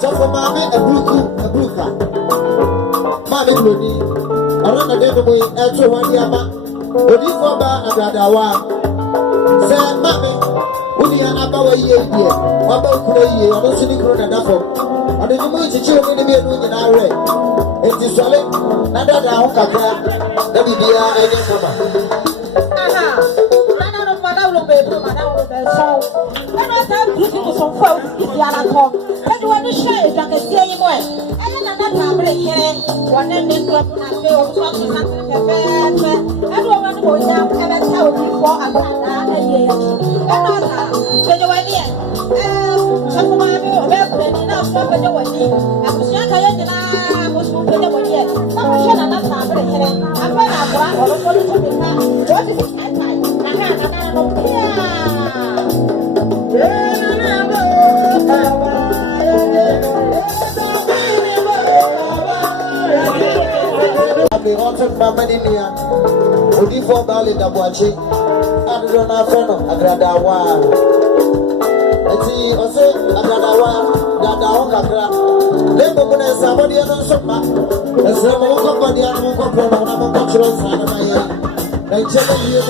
So for mommy, a blue car. Mommy, Bruni, around the day, we enter 1 year. Only for a brother one. Say, mommy, when you are about a year, about 3 years, I'm also going to go. And the music children in the middle in our way. It is solid, not that I won't come. Let me be a summer. Some folks is the other talk. But when the show is like a steady boy, I am not here. One end in the field, talking everyone goes down and I tell you for a year. And not when you are here. Some of my enough for the way. I was not I was moving away yet. Some should not have here. I'm going to go out of the what is it? I don't care. The autumn Mamania, Udi for Bali Nabuachi, and Ronafeno, Agradawa. Eti also Agradawa, Gadaoka, Lemon, somebody else, and some company and one cultural son of my own. And Jimmy, you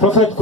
Prophet